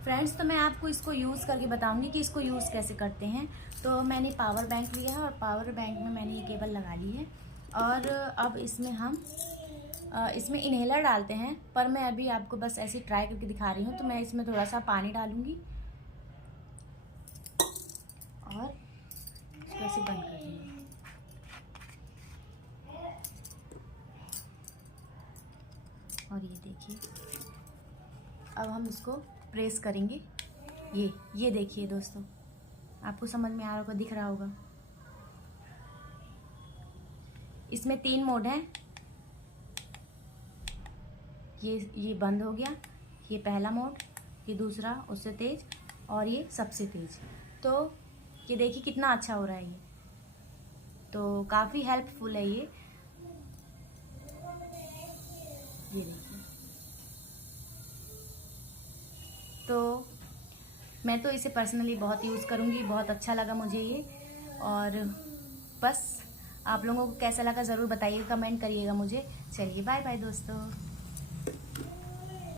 Friends, तो मैं आपको इसको यूज़ करके बताऊंगी कि इसको यूज़ कैसे करते हैं। तो मैंने पावर बैंक लिया है और पावर बैंक में मैंने ये केबल लगा ली है। और अब इसमें हम इसमें इन्हेलर डालते हैं, पर मैं अभी आपको बस ऐसे ट्राई करके दिखा रही हूँ। तो मैं इसमें थोड़ा सा पानी डालूँगी और इसको ऐसे बंद कर दूँगी। और ये देखिए, अब हम इसको प्रेस करेंगे। ये देखिए दोस्तों, आपको समझ में आ रहा होगा, दिख रहा होगा। इसमें 3 मोड हैं। ये बंद हो गया, ये पहला मोड, ये दूसरा उससे तेज, और ये सबसे तेज। तो ये देखिए कितना अच्छा हो रहा है ये। तो काफ़ी हेल्पफुल है ये देखिए। तो मैं तो इसे पर्सनली बहुत यूज़ करूँगी, बहुत अच्छा लगा मुझे ये। और बस आप लोगों को कैसा लगा ज़रूर बताइए, कमेंट करिएगा मुझे। चलिए बाय बाय दोस्तों।